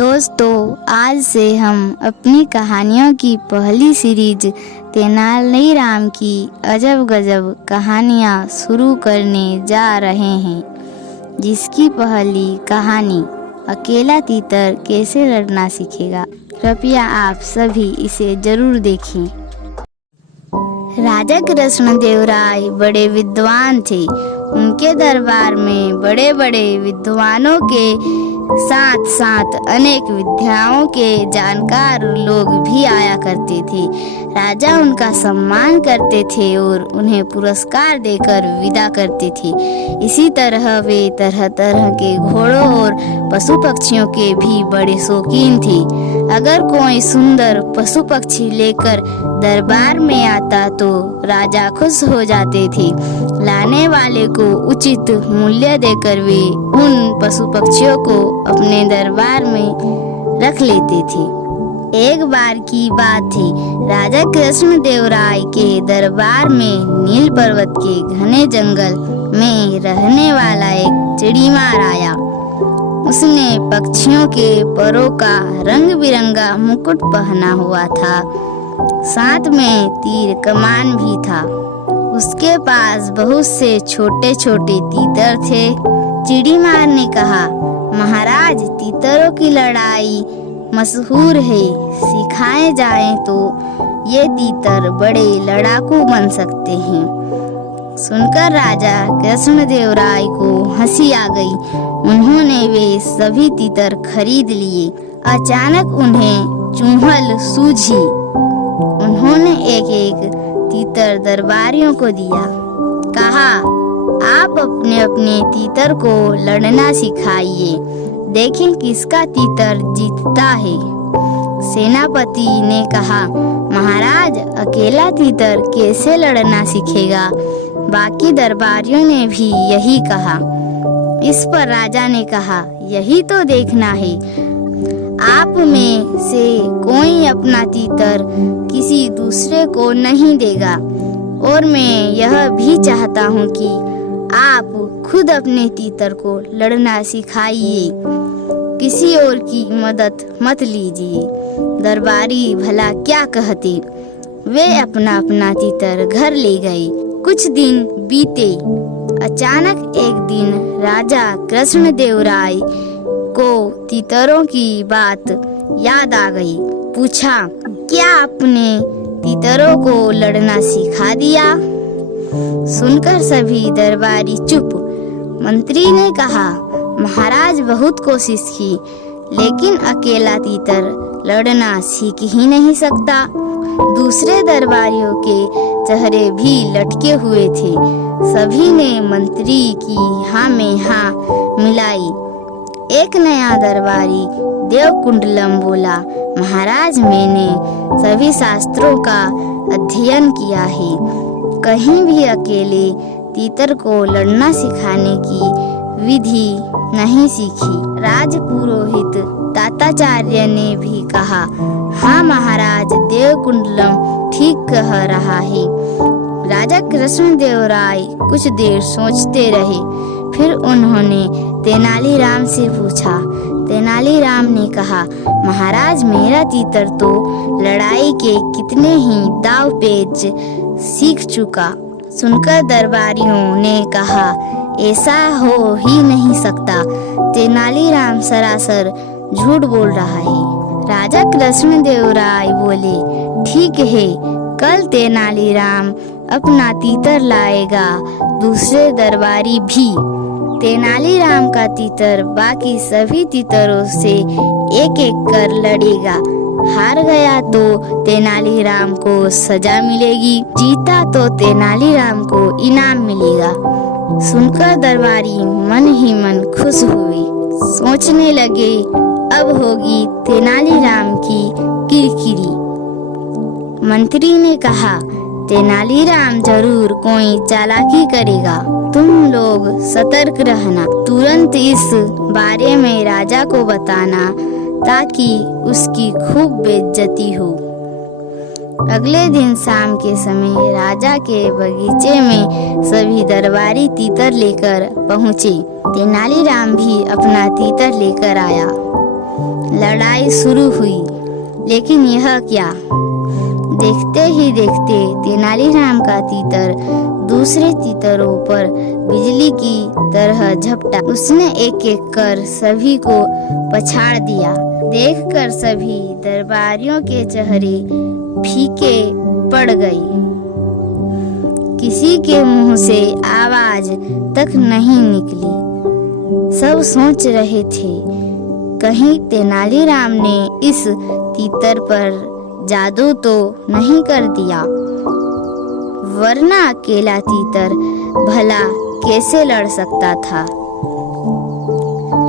दोस्तों, आज से हम अपनी कहानियों की पहली सीरीज तेनाली राम की अजब गजब कहानियाँ शुरू करने जा रहे हैं, जिसकी पहली कहानी अकेला तीतर कैसे लड़ना सीखेगा। कृपया आप सभी इसे जरूर देखें। राजा कृष्णदेव राय बड़े विद्वान थे। उनके दरबार में बड़े बड़े विद्वानों के साथ साथ अनेक विद्याओं के जानकार लोग भी आया करते थे। राजा उनका सम्मान करते थे और उन्हें पुरस्कार देकर विदा करते थे। इसी तरह वे तरह तरह के घोड़ों और पशु पक्षियों के भी बड़े शौकीन थे। अगर कोई सुंदर पशु पक्षी लेकर दरबार में आता तो राजा खुश हो जाते थे। लाने वाले को उचित मूल्य देकर वे उन पशु पक्षियों को अपने दरबार में रख लेते थे। एक बार की बात थी, राजा कृष्णदेव राय के दरबार में नील पर्वत के घने जंगल में रहने वाला एक चिड़ीमार आया। उसने पक्षियों के परों का रंग बिरंगा मुकुट पहना हुआ था, साथ में तीर कमान भी था। उसके पास बहुत से छोटे छोटे तीतर थे। चिड़ीमार ने कहा, महाराज, तीतरों की लड़ाई मशहूर है, सिखाए जाएं तो ये तीतर बड़े लड़ाकू बन सकते हैं। सुनकर राजा कृष्णदेव राय को हंसी आ गई। उन्होंने वे सभी तीतर खरीद लिए। अचानक उन्हें चूहल सूझी। उन्होंने एक एक तीतर दरबारियों को दिया। कहा, आप अपने अपने तीतर को लड़ना सिखाइए, देखें किसका तीतर जीतता है। सेनापति ने कहा, महाराज, अकेला तीतर कैसे लड़ना सीखेगा। बाकी दरबारियों ने भी यही कहा। इस पर राजा ने कहा, यही तो देखना है, आप में से कोई अपना तीतर किसी दूसरे को नहीं देगा। और मैं यह भी चाहता हूँ कि आप खुद अपने तीतर को लड़ना सिखाइए, किसी और की मदद मत लीजिए। दरबारी भला क्या कहते। वे अपना अपना तीतर घर ले गए। कुछ दिन बीते। अचानक एक दिन राजा कृष्णदेव राय को तीतरों की बात याद आ गई। पूछा, क्या आपने तीतरों को लड़ना सिखा दिया। सुनकर सभी दरबारी चुप। मंत्री ने कहा, महाराज, बहुत कोशिश की, लेकिन अकेला तीतर लड़ना सीख ही नहीं सकता। दूसरे दरबारियों के चेहरे भी लटके हुए थे। सभी ने मंत्री की हाँ में हाँ मिलाई। एक नया दरबारी देवकुंडलम बोला, महाराज, मैंने सभी शास्त्रों का अध्ययन किया है, कहीं भी अकेले तीतर को लड़ना सिखाने की विधि नहीं सीखी। राजपुरोहित ताताचार्य ने भी कहा, हाँ महाराज, देवकुंडलम ठीक कह रहा है। राजा कृष्णदेव राय कुछ देर सोचते रहे। फिर उन्होंने तेनालीराम से पूछा। तेनालीराम ने कहा, महाराज, मेरा तीतर तो लड़ाई के कितने ही दाव पेच सीख चुका। सुनकर दरबारियों ने कहा, ऐसा हो ही नहीं सकता, तेनालीराम सरासर झूठ बोल रहा है। राजा कृष्णदेव राय बोले, ठीक है, कल तेनालीराम अपना तीतर लाएगा, दूसरे दरबारी भी। तेनालीराम का तीतर बाकी सभी तीतरों से एक एक कर लड़ेगा। हार गया तो तेनालीराम को सजा मिलेगी, जीता तो तेनालीराम को इनाम मिलेगा। सुनकर दरबारी मन ही मन खुश हुए। सोचने लगे, अब होगी तेनालीराम की किरकिरी। मंत्री ने कहा, तेनालीराम जरूर कोई चालाकी करेगा, तुम लोग सतर्क रहना। तुरंत इस बारे में राजा को बताना, ताकि उसकी खूब बेइज्जती हो। अगले दिन शाम के समय राजा के बगीचे में सभी दरबारी तीतर लेकर पहुँचे। तेनालीराम भी अपना तीतर लेकर आया। लड़ाई शुरू हुई। लेकिन यह क्या, देखते ही देखते तेनालीराम का तीतर दूसरे तीतरों पर बिजली की तरह झपटा। उसने एक एक कर सभी को पछाड़ दिया। देखकर सभी दरबारियों के चेहरे फीके पड़ गई। किसी के मुंह से आवाज तक नहीं निकली। सब सोच रहे थे कहीं तेनालीराम ने इस तीतर पर जादू तो नहीं कर दिया, वरना अकेला तीतर भला कैसे लड़ सकता था।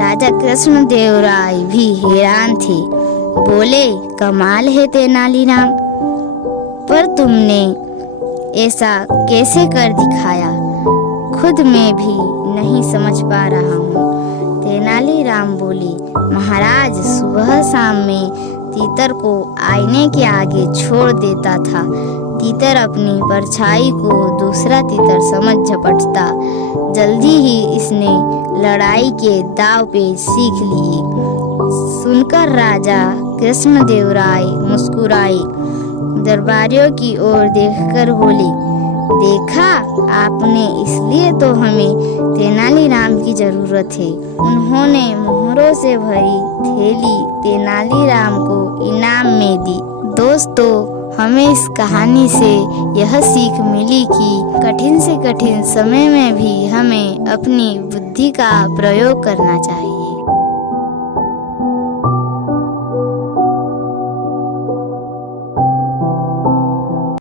राजा कृष्णदेव राय भी हैरान थे। बोले, कमाल है तेनालीराम, पर तुमने ऐसा कैसे कर दिखाया, खुद मैं भी नहीं समझ पा रहा हूँ। तेनालीराम बोले, महाराज, सुबह शाम में तीतर को आईने के आगे छोड़ देता था। तीतर अपनी परछाई को दूसरा तीतर समझ झपटता। जल्दी ही इसने लड़ाई के दांव पे सीख लिए। सुनकर राजा कृष्णदेव राय मुस्कुराए। दरबारियों की ओर देखकर बोले, देखा आपने, इसलिए तो हमें तेनालीराम की जरूरत है। उन्होंने मोहरों से भरी थैली तेनालीराम को इनाम में दी। दोस्तों, हमें इस कहानी से यह सीख मिली कि कठिन से कठिन समय में भी हमें अपनी बुद्धि का प्रयोग करना चाहिए।